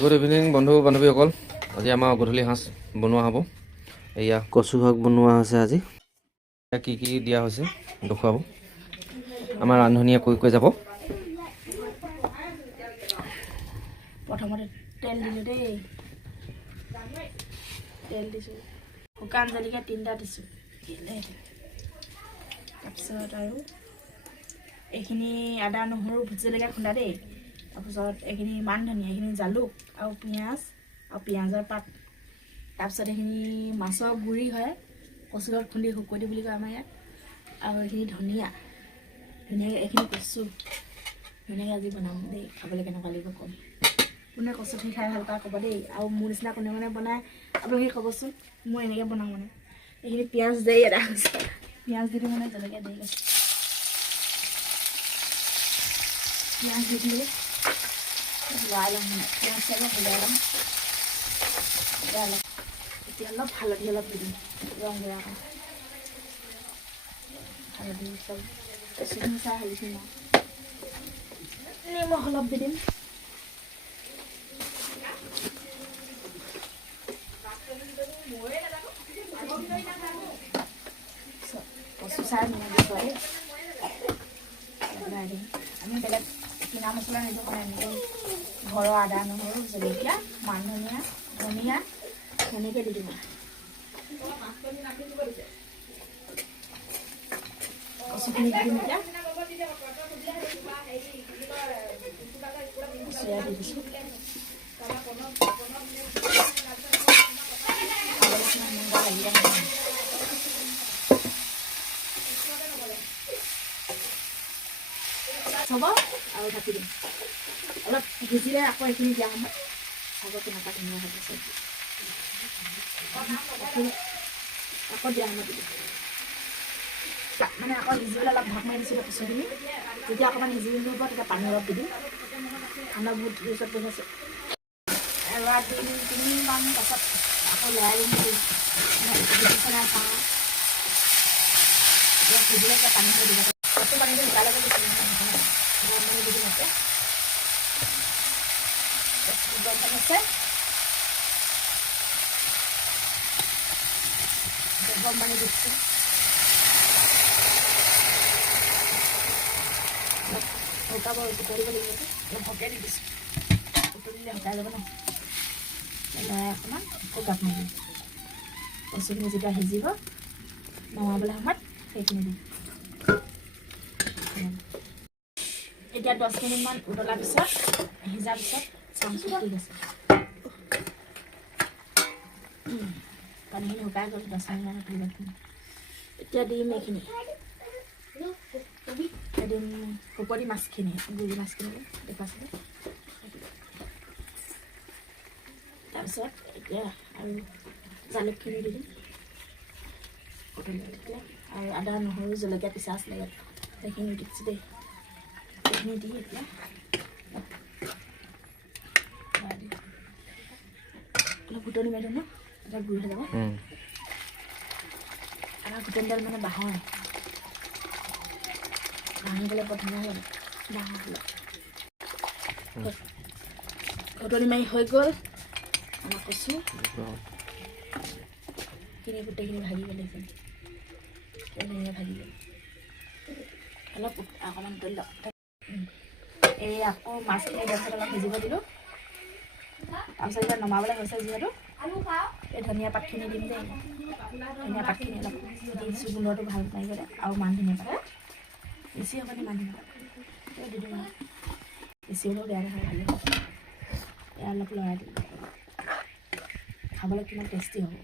Good evening বন্ধু বান্ধৱীসকল। আজি আমাৰ গধূলি সাঁজ বনোৱা হ'ব। এয়া কচু শাক বনোৱা হৈছে আজি। কি কি দিয়া হৈছে দেখুৱাব আমাৰ ৰান্ধনীয়ে কৈ যাব। প্ৰথমতে তেল দিলোঁ দেই, তেল দিছোঁ, শুকান জলকীয়া 3টা দিছোঁ, তাৰপিছত আৰু এইখিনি আদা নহৰু ভোট জলকীয়া খুন্দা দেই, তাৰপিছত এইখিনি মান ধনিয়া, এইখিনি জালুক আৰু পিঁয়াজ আৰু পিঁয়াজৰ পাত, তাৰপিছত এইখিনি মাছৰ গুড়ি হয়, কচুৰত খুন্দি শুকতি বুলি কয় আমাৰ ইয়াত, আৰু এইখিনি ধুনীয়াকৈ এইখিনি কচু ধুনীয়াকৈ আজি বনাম দেই, খাবলৈ কেনেকুৱা লাগিব ক'ম। কোনে কচু ঠি খাই ভাল পায় ক'ব দেই, আৰু মোৰ নিচিনা কোনে কোনে বনায় আপোনালোকে ক'বচোন। মই এনেকৈ বনাওঁ মানে। এইখিনি পিঁয়াজ দেই এটা হৈছে, পিঁয়াজ দি দিওঁ মানে জলকীয়া দেৰি গৈছে, পিঁয়াজ দি দিলোঁ, লৰাই ল'ম মানে পিঁয়াজ চাই সিজাই ল'ম, এতিয়া অলপ হালধি অলপ দি দিম ৰং বেয়া কাৰণে, হালধি চব কচুখিনি চাই হালধি নিমখ অলপ দি দিম। কচু চাই আমি বেলেগ কিনা মছলা নিদিওঁ কাৰণে এনেকৈ ঘৰৰ আদা নহৰু জলকীয়া মান ধনিয়া ধনিয়া সেনেকৈ দি দিম। কচুখিনি দি দিম এতিয়া, চয়া দি দিছোঁ, হ'ব আৰু ঢাকি দিম। অলপ ভিজিলে আকৌ এইখিনি দিয়া সময় চাব কেনেকুৱা ধুনীয়া হ'ব চব্জি, আকৌ দিয়া সময় দিম মানে আকৌ সিজিবলৈ অলপ ঢাক মাৰি দিছিলোঁ কচুখিনি, যেতিয়া অকণমান সিজি হ'ব তেতিয়া পানী অলপ দি দিম। ঠাণ্ডা বহুত ওচৰত বহি আছে, এবাৰ 2-3মান পাছত আকৌ লৰাই দিম, চাওঁ সিজিলে এতিয়া পানী দিব, কচু পানীটো শুকাই ল'ব দিছিলোঁ, গৰম পানী দি দিম এতিয়া, গৰম পানী আছে, গৰম পানী দিছোঁ, শুকাব উতলিব লাগিব, অলপ সৰহকৈ দি দিছোঁ, উতলিলে শুকাই যাব ন, অকণমান আকৌ গাপ মাৰি দিম, কচুখিনি যেতিয়া সিজিব নমাবলৈ সময়ত সেইখিনি দিম। এতিয়া 10 মিনিটমান উতলাৰ পিছত সিজাৰ পিছত চামচোন ঠিক আছে, পানীখিনি শুকাই গ'ল, 10 মিনিটমান উতলিব। এতিয়া দিম এইখিনি, দিম শুকতি মাছখিনি, গুৰি মাছখিনি দেখুৱাইছিলোঁ, তাৰপিছত এতিয়া আৰু জালুকখিনি দি দিম, আৰু আদা নহৰু জলকীয়া পিছা আছিলে ইয়াত সেইখিনি দি দিছোঁ দেই, সেইখিনি দি এতিয়া অলপ ঘুটনি মাৰি দিম ন, এতিয়া গুৰি হৈ যাব। আমাৰ ঘুটনিডাল মানে বাঁহৰ ভাঙিবলৈ বৰ ধুনীয়া লাগে, বাঁহৰ হ'লে ঘুটনি মাৰি হৈ গ'ল আমাৰ কচু খিনি, গোটেইখিনি ভাজি গ'লে ধুনীয়া ভাজি গ'ল, অলপ অকণমান উতলি লওক। এই আকৌ মাছখিনি তাৰপিছত অলপ সিজিব দিলোঁ, তাৰপিছত এতিয়া নমাবলৈ হৈছে যিহেতু এই ধনিয়া পাতখিনি দিম দেই, ধনিয়া পাতখিনি অলপ দি দিছোঁ, গোন্ধটো ভাল লাগি গ'লে, আৰু মান ধনিয়া পাত বেছি হ'ব নি, মান ধনিয়া পাত দি দিম, বেছি হ'লেও বেয়া নহয়, ভালেই হ'ব, এয়া অলপ লৰাই দিম, খাবলৈ কিমান টেষ্টি হ'ব।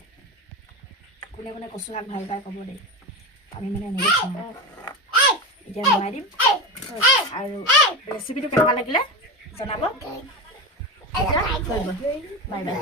কোনে কোনে কচু শাক ভাল পায় ক'ব দেই, আমি মানে এনেকৈ খাওঁ। এতিয়া নমাই দিম, আৰু ৰেচিপিটো কেনেকুৱা লাগিলে জনাব, এতিয়া থৈ গ'ল, বাই বাই।